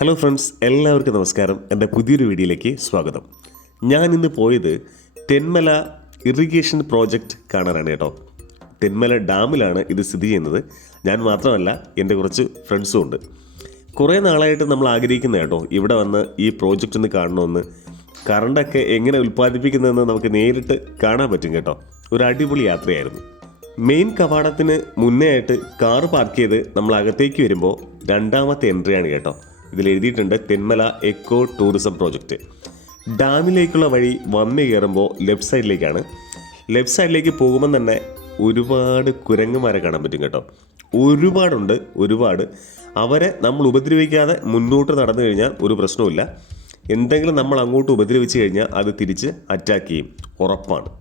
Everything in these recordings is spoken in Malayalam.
ഹലോ ഫ്രണ്ട്സ് എല്ലാവർക്കും നമസ്കാരം. എന്റെ പുതിയൊരു വീഡിയോയിലേക്ക് സ്വാഗതം. ഞാൻ ഇന്ന് പോയത് തെന്മല ഇറിഗേഷൻ പ്രോജക്റ്റ് കാണാനാണ് കേട്ടോ. തെന്മല ഡാമിലാണ് ഇത് സ്ഥിതി ചെയ്യുന്നത്. ഞാൻ മാത്രമല്ല എന്റെ കുറച്ച് ഫ്രണ്ട്സും ഉണ്ട്. കുറേ നാളായിട്ട് നമ്മൾ ആഗ്രഹിക്കുന്ന കേട്ടോ ഇവിടെ വന്ന് ഈ പ്രോജക്റ്റ് ഒന്ന് കാണണമെന്ന്. കറണ്ടൊക്കെ എങ്ങനെ ഉൽപ്പാദിപ്പിക്കുന്നതെന്ന് നമുക്ക് നേരിട്ട് കാണാൻ പറ്റും കേട്ടോ. ഒരു അടിപൊളി യാത്രയായിരുന്നു. മെയിൻ കവാടത്തിന് മുന്നേ ആയിട്ട് കാറ് പാർക്ക് ചെയ്ത് നമ്മൾ അകത്തേക്ക് വരുമ്പോൾ രണ്ടാമത്തെ എൻട്രിയാണ് കേട്ടോ. ഇതിൽ എഴുതിയിട്ടുണ്ട് തെന്മല എക്കോ ടൂറിസം പ്രോജക്റ്റ് ഡാമിലേക്കുള്ള വഴി വന്ന് കയറുമ്പോൾ ലെഫ്റ്റ് സൈഡിലേക്കാണ് ലെഫ്റ്റ് സൈഡിലേക്ക് പോകുമ്പോൾ തന്നെ ഒരുപാട് കുരങ്ങുമാരെ കാണാൻ പറ്റും കേട്ടോ. ഒരുപാടുണ്ട് ഒരുപാട്. അവരെ നമ്മൾ ഉപദ്രവിക്കാതെ മുന്നോട്ട് നടന്നു കഴിഞ്ഞാൽ ഒരു പ്രശ്നവുമില്ല. എന്തെങ്കിലും നമ്മൾ അങ്ങോട്ട് ഉപദ്രവിച്ച് കഴിഞ്ഞാൽ അത് തിരിച്ച് അറ്റാക്ക് ചെയ്യും. ഉറപ്പാണ്.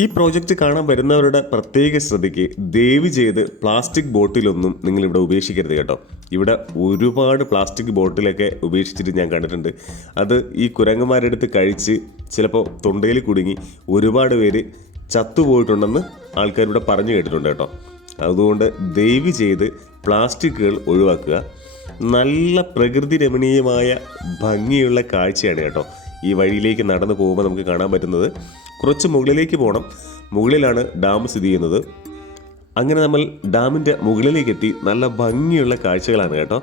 ഈ പ്രോജക്റ്റ് കാണാൻ വരുന്നവരുടെ പ്രത്യേക ശ്രദ്ധയ്ക്ക് ദയവ് ചെയ്ത് പ്ലാസ്റ്റിക് ബോട്ടിലൊന്നും നിങ്ങൾ ഇവിടെ ഉപേക്ഷിക്കരുത് കേട്ടോ. ഇവിടെ ഒരുപാട് പ്ലാസ്റ്റിക് ബോട്ടിലൊക്കെ ഉപേക്ഷിച്ചിട്ട് ഞാൻ കണ്ടിട്ടുണ്ട്. അത് ഈ കുരങ്ങന്മാരുടെ അടുത്ത് കഴിച്ച് ചിലപ്പോൾ തൊണ്ടയിൽ കുടുങ്ങി ഒരുപാട് പേര് ചത്തുപോയിട്ടുണ്ടെന്ന് ആൾക്കാരിവിടെ പറഞ്ഞു കേട്ടിട്ടുണ്ട് കേട്ടോ. അതുകൊണ്ട് ദയവ് ചെയ്ത് പ്ലാസ്റ്റിക്കുകൾ ഒഴിവാക്കുക. നല്ല പ്രകൃതി രമണീയമായ ഭംഗിയുള്ള കാഴ്ചയാണ് കേട്ടോ ഈ വഴിയിലേക്ക് നടന്നു പോകുമ്പോൾ നമുക്ക് കാണാൻ പറ്റുന്നത്. കുറച്ച് മുകളിലേക്ക് പോകണം മുകളിലാണ് ഡാം സ്ഥിതി ചെയ്യുന്നത്. അങ്ങനെ നമ്മൾ ഡാമിന്റെ മുകളിലേക്ക് എത്തി നല്ല ഭംഗിയുള്ള കാഴ്ചകളാണ് കേട്ടോ.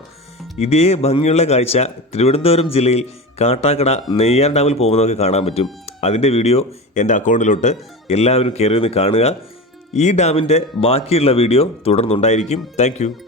ഇതേ ഭംഗിയുള്ള കാഴ്ച തിരുവനന്തപുരം ജില്ലയിൽ കാട്ടാക്കട നെയ്യാർ ഡാമിൽ പോകുന്നതൊക്കെ കാണാൻ പറ്റും. അതിന്റെ വീഡിയോ എന്റെ അക്കൗണ്ടിലോട്ട് എല്ലാവരും കയറി കാണുക. ഈ ഡാമിന്റെ ബാക്കിയുള്ള വീഡിയോ തുടർന്നുണ്ടായിരിക്കും. താങ്ക്